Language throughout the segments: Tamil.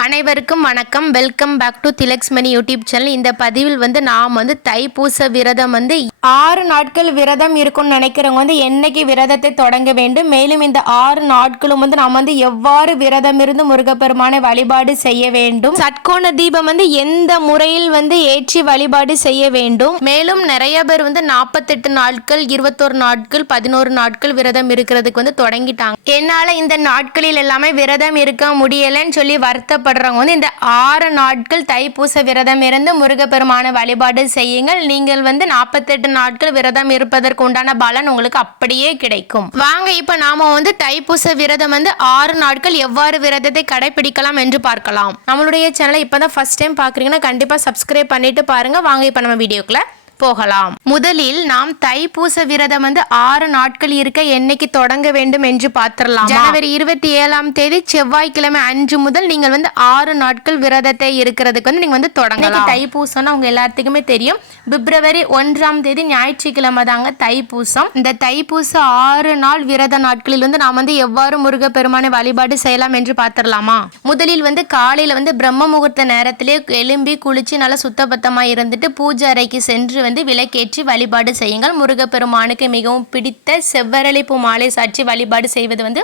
அனைவருக்கும் வணக்கம். Welcome back to Tilak's Mani YouTube channel இந்த பதிவில் வந்து நாம் வந்து தைப்பூச விரதம் வந்து ஆறு நாட்கள் விரதம் இருக்கும்னு நினைக்கிறவங்க வந்து என்னைக்கு விரதத்தை தொடங்க வேண்டும்? மேலும் இந்த ஆறு நாட்களும் வந்து நாம் வந்து எவ்வாறு விரதம் இருந்து முருகப்பெருமானை வழிபாடு செய்ய வேண்டும்? சட்கோண தீபம் வந்து எந்த முறையில் வந்து ஏற்றி வழிபாடு செய்ய வேண்டும்? மேலும் நிறைய பேர் வந்து நாற்பத்தெட்டு நாட்கள் இருபத்தோரு நாட்கள் பதினோரு நாட்கள் விரதம் இருக்கிறதுக்கு வந்து தொடங்கிட்டாங்க. என்னால இந்த நாட்களில் எல்லாமே விரதம் இருக்க முடியலன்னு சொல்லி வருத்த வருத்தப்படுறவங்க வந்து இந்த ஆறு நாட்கள் தைப்பூச விரதம் இருந்து முருகப்பெருமான வழிபாடு செய்யுங்கள். நீங்கள் வந்து நாற்பத்தெட்டு நாட்கள் விரதம் இருப்பதற்கு உண்டான பலன் உங்களுக்கு அப்படியே கிடைக்கும். வாங்க இப்ப நாம வந்து தைப்பூச விரதம் வந்து ஆறு நாட்கள் எவ்வாறு விரதத்தை கடைபிடிக்கலாம் என்று பார்க்கலாம். நம்மளுடைய சேனலை இப்பதான் ஃபர்ஸ்ட் டைம் பாக்குறீங்கன்னா கண்டிப்பா சப்ஸ்கிரைப் பண்ணிட்டு பாருங்க. வாங்க இப்ப நம்ம வீடியோக்குள்ள போகலாம். முதலில் நாம் தைப்பூச விரதம் வந்து ஆறு நாட்கள் இருக்க என்னைக்கு தொடங்க வேண்டும் என்று பார்த்திடலாம்? ஜனவரி இருபத்தி ஏழாம் தேதி செவ்வாய்க்கிழமை அன்று முதல் நீங்கள் வந்து ஆறு நாட்கள் விரதத்தை இருக்கிறதுக்கு வந்து நீங்க வந்து தொடங்கலாம். தைப்பூசம்னா உங்க எல்லாத்துக்குமே தெரியும். பிப்ரவரி ஒன்றாம் தேதி ஞாயிற்றுக்கிழமை தாங்க தைப்பூசம் இந்த தைப்பூச ஆறு நாள் விரத நாட்களில் வந்து நாம் வந்து எவ்வாறு முருகப்பெருமானை வழிபாடு செய்யலாம் என்று பார்த்திடலாமா? முதலில் வந்து காலையில வந்து பிரம்ம முகூர்த்த நேரத்திலே எழும்பி குளிச்சு நல்லா சுத்தபத்தமா இருந்துட்டு பூஜை அறைக்கு சென்று வந்து விளக்கேற்றி வழிபாடு செய்யுங்கள். முருகப்பெருமானுக்கு மிகவும் பிடித்த செவ்வரளிப்பு மாலை சாட்சி வழிபாடு செய்வது வந்து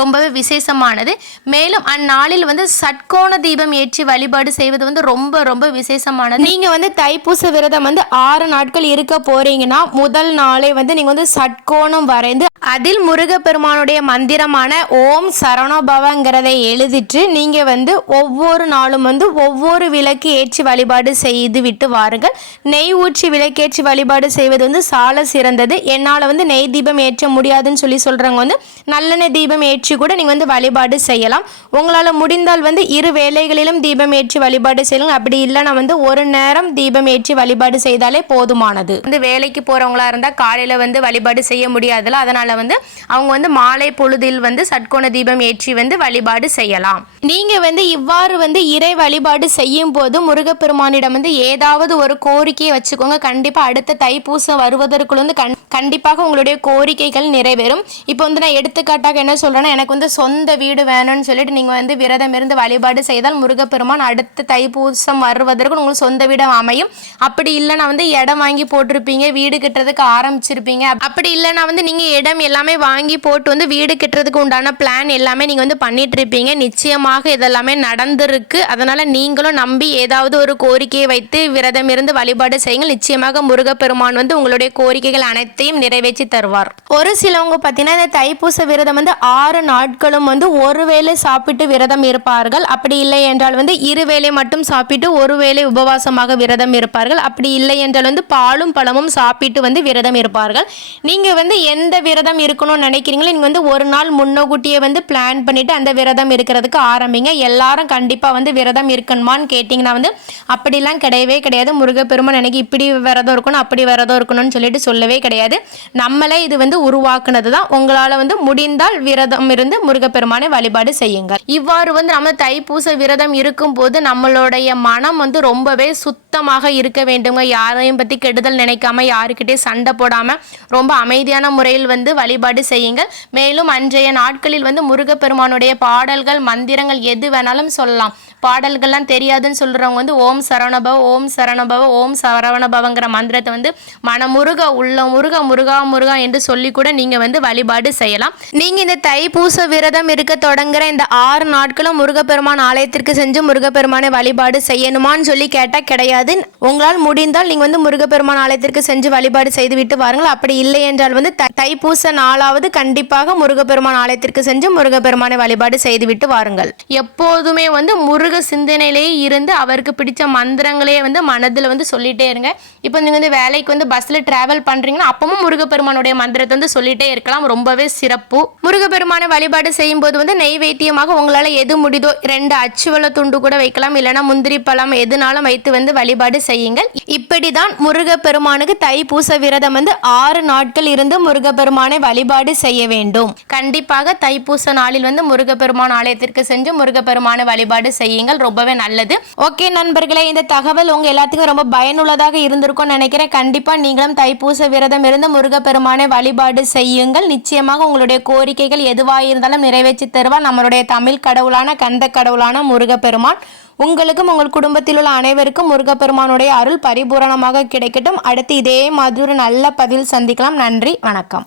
ரொம்பவே விசேஷமானது. மேலும் அந்நாளில் வந்து சட்கோண தீபம் ஏற்றி வழிபாடு செய்வது வந்து ரொம்ப ரொம்ப விசேஷமானது. நீங்க வந்து தைப்பூச விரதம் வந்து ஆறு நாட்கள் இருக்க போறீங்கன்னா முதல் நாளே வந்து நீங்க வந்து சட்கோணம் வரைந்து அதில் முருகப்பெருமானுடைய மந்திரமான ஓம் சரணோபவங்கிறதை எழுதிட்டு நீங்க வந்து ஒவ்வொரு நாளும் வந்து ஒவ்வொரு விளக்கு ஏற்றி வழிபாடு செய்து விட்டு வாருங்கள். நெய் ஊற்றி விளக்கேற்றி வழிபாடு செய்வது வந்து சால சிறந்தது. என்னால் வந்து நெய் தீபம் ஏற்ற முடியாதுன்னு சொல்லி சொல்றவங்க வந்து நல்லெண்ணெய் தீபம் ஏற்றி கூட நீங்கள் வந்து வழிபாடு செய்யலாம். உங்களால் முடிந்தால் வந்து இரு வேளைகளிலும் தீபம் ஏற்றி வழிபாடு செய்யலாம் அப்படி இல்லைன்னா வந்து ஒரு நேரம் தீபம் ஏற்றி வழிபாடு செய்தாலே போதுமானது. வந்து வேலைக்கு போகிறவங்களா இருந்தால் காலையில் வந்து வழிபாடு செய்ய முடியாதுல அதனால் வந்து அவங்க வந்து மாலை பொழுதில் வந்து சட்கோண தீபம் ஏற்றி வந்து வழிபாடு செய்யலாம். நீங்கள் வந்து இவ்வாறு வந்து இறை வழிபாடு செய்யும் போது முருகப்பெருமானிடம் வந்து ஏதாவது ஒரு கோரிக்கையை வச்சுக்கோங்க. கண்டிப்பாக அடுத்த தைப்பூசம் வருவதற்குள்ள வந்து கண் கண்டிப்பாக உங்களுடைய கோரிக்கைகள் நிறைவேறும். இப்போ வந்து நான் எடுத்துக்காட்டாக என்ன சொல்கிறேன்னா எனக்கு வந்து சொந்த வீடு வேணும்னு சொல்லிட்டு நீங்கள் வந்து விரதம் இருந்து வழிபாடு செய்தால் முருகப்பெருமான் அடுத்த தைப்பூசம் வருவதற்கு உங்களுக்கு சொந்த வீடு அமையும். அப்படி இல்லைன்னா வந்து இடம் வாங்கி போட்டிருப்பீங்க வீடு கட்டுறதுக்கு ஆரம்பிச்சிருப்பீங்க. அப்படி இல்லைன்னா வந்து நீங்கள் இடம் எல்லாமே வாங்கி போட்டு வந்து வீடு கட்டுறதுக்கு உண்டான பிளான் எல்லாமே நீங்கள் வந்து பண்ணிட்டு இருப்பீங்க நிச்சயமாக இதெல்லாமே நடந்திருக்கு. அதனால் நீங்களும் நம்பி ஏதாவது ஒரு கோரிக்கையை வைத்து விரதம் இருந்து வழிபாடு செய்யுங்கள். நிச்சயமாக முருகப்பெருமான் வந்து உங்களுடைய கோரிக்கைகள் அனைத்தையும் நிறைவேற்றி தருவார். ஒரு சிலவங்க பார்த்தீங்கன்னா இந்த தைப்பூச விரதம் வந்து ஆறு நாட்களும் வந்து ஒருவேளை சாப்பிட்டு விரதம் இருப்பார்கள். அப்படி இல்லை என்றால் வந்து இருவேளை மட்டும் சாப்பிட்டு ஒருவேளை உபவாசமாக விரதம் இருப்பார்கள். அப்படி இல்லை என்றால் வந்து பாலும் பழமும் சாப்பிட்டு வந்து விரதம் இருப்பார்கள். நீங்கள் வந்து எந்த விரதம் இருக்கணும்னு நினைக்கிறீங்களோ நீங்கள் வந்து ஒரு நாள் முன்னோக்கூட்டியே வந்து பிளான் பண்ணிட்டு அந்த விரதம் இருக்கிறதுக்கு ஆரம்பிங்க. எல்லாரும் கண்டிப்பாக வந்து விரதம் இருக்கணுமான்னு கேட்டிங்கன்னா வந்து அப்படிலாம் கிடையவே கிடையாது. முருகப்பெருமான் எனக்கு இப்படி விரதம் இருக்கணும் அப்படி விரதம் இருக்கணும்னு சொல்லிட்டு சொல்லவே கிடையாது. நம்மளே இது வந்து உருவாக்குனது தான் உங்களால் வந்து முடிந்தால் விரதம் இருந்து முருகப்பெருமானை வழிபாடு செய்யுங்கள். இவ்வாறு வந்து நம்ம தைப்பூச விரதம் இருக்கும் போது நம்மளுடைய மனம் வந்து ரொம்பவே சுத்தமாக இருக்க வேண்டுங்க. யாரையும் பற்றி கெடுதல் நினைக்காம யாருக்கிட்டே சண்டை போடாமல் ரொம்ப அமைதியான முறையில் வந்து வழிபாடு செய்யுங்கள். மேலும் அன்றைய நாட்களில் வந்து முருகப்பெருமானுடைய பாடல்கள் மந்திரங்கள் எது வேணாலும் சொல்லலாம். பாடல்கள்லாம் தெரியாதுன்னு சொல்கிறவங்க வந்து ஓம் சரவணபவ ஓம் சரணபவ ஓம் சரவணபவங்கிற மந்திரத்தை வந்து மனமுருக உள்ள முருக முருகா முருகா என்று சொல்லி கூட நீங்கள் வந்து வழிபாடு செய்யலாம். நீங்கள் இந்த தைப்பூச விரதம் இருக்க தொடங்குற இந்த ஆறு நாட்களும் முருகப்பெருமான் ஆலயத்திற்கு செஞ்சு முருகப்பெருமானை வழிபாடு செய்யணுமான்னு சொல்லி கேட்டால் கிடையாது. உங்களால் முடிந்தால் நீங்கள் வந்து முருகப்பெருமான் ஆலயத்திற்கு செஞ்சு வழிபாடு செய்து விட்டு வாருங்கள். அப்படி இல்லை என்றால் வந்து தைப்பூச நாளாவது கண்டிப்பாக முருகப்பெருமான் ஆலயத்திற்கு சென்று முருகப்பெருமானை வழிபாடு செய்து விட்டு வாருங்கள். எப்போதுமே வந்து முருக சிந்தனையிலேயே இருந்து அவருக்கு பிடிச்ச மந்திரங்களே வந்து மனதில் வந்து சொல்லிட்டே இருங்க. இப்போ நீங்கள் வந்து வேலைக்கு வந்து பஸ்ஸில் ட்ராவல் பண்ணுறீங்கன்னா அப்பவும் முருகப்பெருமானுடைய மந்திரத்தை வந்து சொல்லிட்டே இருக்கலாம். ரொம்பவே சிறப்பு. முருகப்பெருமானை வழிபாடு செய்யும் போது வந்து நெய்வேத்தியமாக உங்களால் எது முடியுதோ ரெண்டு அச்சுவள துண்டு கூட வைக்கலாம். இல்லைன்னா முந்திரி பழம் எதுனாலும் வைத்து வந்து வழிபாடு செய்யுங்கள். இப்படிதான் முருகப்பெருமானுக்கு தைப்பூச விரதம் வந்து ஆறு நாட்கள் இருந்து முருகப்பெருமானை வழிபாடு செய்ய வேண்டும். கண்டிப்பாக தைப்பூச நாளில் வந்து முருகப்பெருமான் ஆலயத்திற்கு சென்று முருகப்பெருமானை வழிபாடு செய்யுங்கள் ரொம்பவே நல்லது. ஓகே நண்பர்களே இந்த தகவல் உங்க எல்லாத்துக்கும் ரொம்ப பயனுள்ளதாக இருந்திருக்கும் நினைக்கிறேன். கண்டிப்பா நீங்களும் தைப்பூச விரதம் இருந்து முருகப்பெருமானை வழிபாடு செய்யுங்கள். நிச்சயமாக உங்களுடைய கோரிக்கைகள் எதுவாக இருந்தாலும் நிறைவேற்றி தருவார். நம்மளுடைய தமிழ் கடவுளான கந்த கடவுளான முருகப்பெருமான். உங்களுக்கும் உங்கள் குடும்பத்தில் உள்ள அனைவருக்கும் முருகப்பெருமானுடைய அருள் பரிபூரணமாக கிடைக்கட்டும். அடுத்து இதே மாதிரி ஒரு நல்ல பதில் சந்திக்கலாம். நன்றி வணக்கம்.